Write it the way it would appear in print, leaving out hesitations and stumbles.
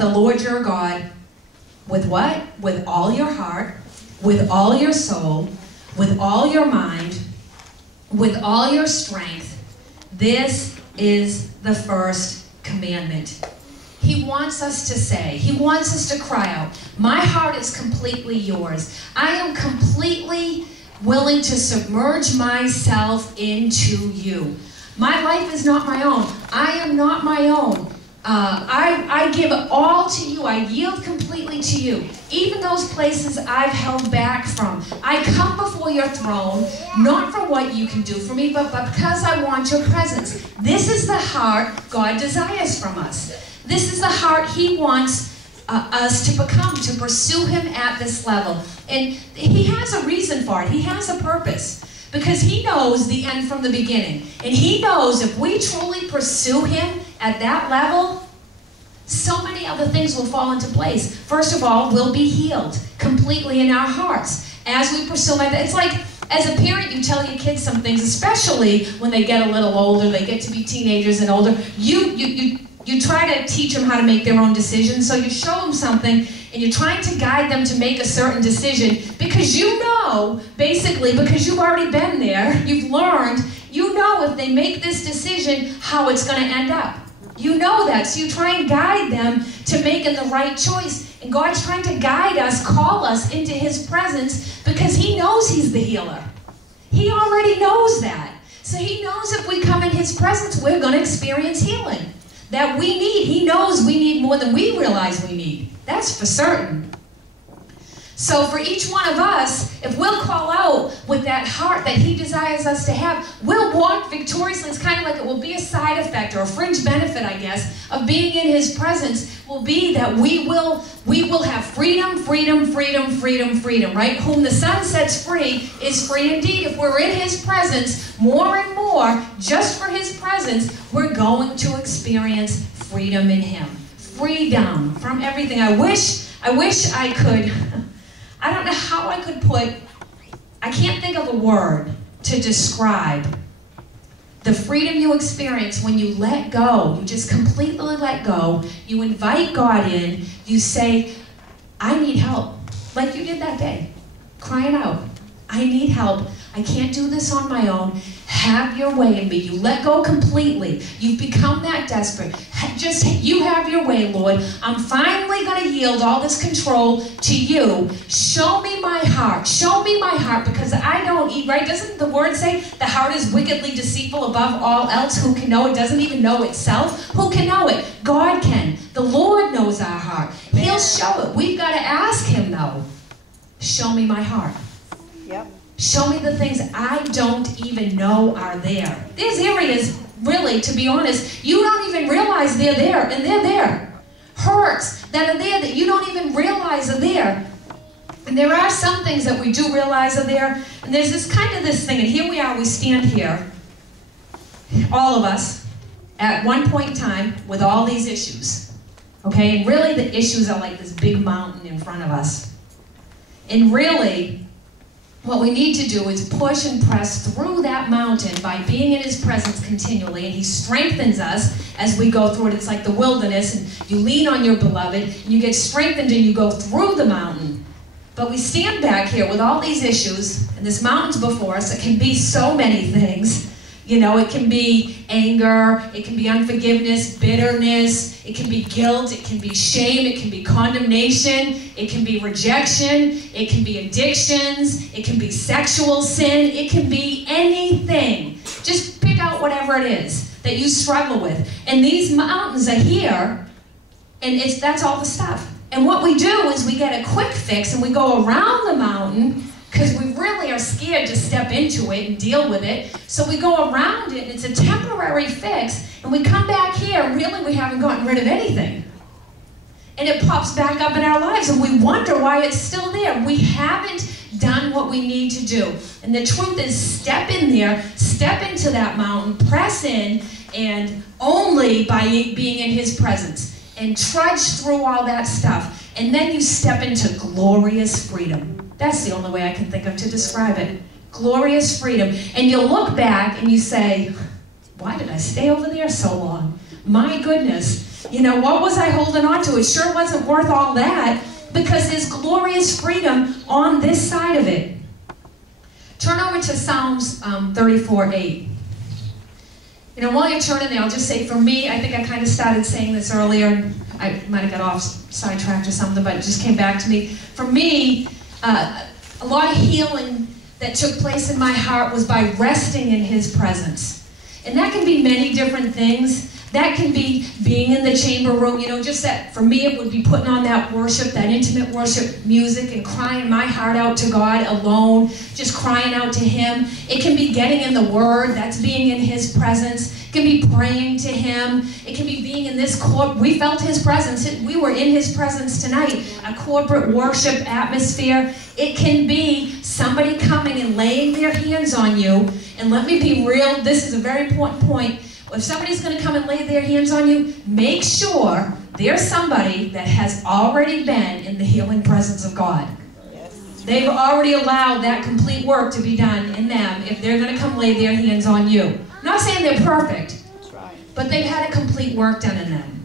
the Lord your God with what? With all your heart, with all your soul, with all your mind, with all your strength. This is the first commandment. He wants us to say, he wants us to cry out, my heart is completely yours. I am completely willing to submerge myself into you. My life is not my own. I am not my own. I give all to you. I yield completely to you. Even those places I've held back from. I come before your throne, not for what you can do for me, but because I want your presence. This is the heart God desires from us. This is the heart he wants us to become, to pursue him at this level. And he has a reason for it. He has a purpose. Because he knows the end from the beginning. And he knows if we truly pursue him at that level, so many other things will fall into place. First of all, we'll be healed completely in our hearts as we pursue him. It's like, as a parent, you tell your kids some things, especially when they get a little older, they get to be teenagers and older. You try to teach them how to make their own decisions. So you show them something, and you're trying to guide them to make a certain decision because you know, basically, because you've already been there, you've learned, you know if they make this decision, how it's going to end up. You know that, so you try and guide them to making the right choice. And God's trying to guide us, call us into his presence because he knows he's the healer. He already knows that. So he knows if we come in his presence, we're going to experience healing. That we need. He knows we need more than we realize we need. That's for certain. So for each one of us, if we'll call out with that heart that he desires us to have, we'll walk victoriously. It's kind of like it will be a side effect or a fringe benefit, I guess, of being in his presence will be that we will have freedom, freedom, freedom, freedom, freedom, right? Whom the Son sets free is free indeed. If we're in his presence more and more, just for his presence, we're going to experience freedom in him. Freedom from everything. I wish I could... I don't know how I could I can't think of a word to describe the freedom you experience when you let go. You just completely let go. You invite God in. You say, I need help. Like you did that day, crying out, I need help. I can't do this on my own. Have your way in me. You let go completely. You've become that desperate. Just, you have your way, Lord. I'm finally going to yield all this control to you. Show me my heart. Show me my heart because I don't eat, right? Doesn't the word say the heart is wickedly deceitful above all else? Who can know it? Doesn't even know itself. Who can know it? God can. The Lord knows our heart. He'll show it. We've got to ask him, though. Show me my heart. Yep. Show me the things I don't even know are there. There's areas, really, to be honest, you don't even realize they're there, and they're there. Hurts that are there that you don't even realize are there. And there are some things that we do realize are there, and there's this thing, and here we are, we stand here, all of us, at one point in time, with all these issues. Okay, and really the issues are like this big mountain in front of us. And really, what we need to do is push and press through that mountain by being in his presence continually, and he strengthens us as we go through it. It's like the wilderness, and you lean on your beloved, and you get strengthened and you go through the mountain. But we stand back here with all these issues, and this mountain's before us. It can be so many things. You know, it can be anger, it can be unforgiveness, bitterness, it can be guilt, it can be shame, it can be condemnation, it can be rejection, it can be addictions, it can be sexual sin, it can be anything. Just pick out whatever it is that you struggle with. And these mountains are here, and that's all the stuff. And what we do is we get a quick fix and we go around the mountain because we really are scared to step into it and deal with it. So we go around it, and it's a temporary fix, and we come back here, and really we haven't gotten rid of anything. And it pops back up in our lives, and we wonder why it's still there. We haven't done what we need to do. And the truth is, step in there, step into that mountain, press in, and only by being in his presence. And trudge through all that stuff. And then you step into glorious freedom. That's the only way I can think of to describe it. Glorious freedom. And you'll look back and you say, why did I stay over there so long? My goodness. You know, what was I holding on to? It sure wasn't worth all that, because there's glorious freedom on this side of it. Turn over to Psalms 34:8. You know, while you're turning there, I'll just say, for me, I think I kind of started saying this earlier, and I might have got off sidetracked or something, but it just came back to me. For me, a lot of healing that took place in my heart was by resting in His presence. And that can be many different things. That can be being in the chamber room, you know, just that, for me, it would be putting on that worship, that intimate worship music, and crying my heart out to God alone, just crying out to Him. It can be getting in the Word, that's being in His presence. It can be praying to Him. It can be being in this we felt His presence. We were in His presence tonight, a corporate worship atmosphere. It can be somebody coming and laying their hands on you. And let me be real, this is a very important point. If somebody's going to come and lay their hands on you, make sure there's somebody that has already been in the healing presence of God. They've already allowed that complete work to be done in them if they're going to come lay their hands on you. I'm not saying they're perfect, but they've had a complete work done in them.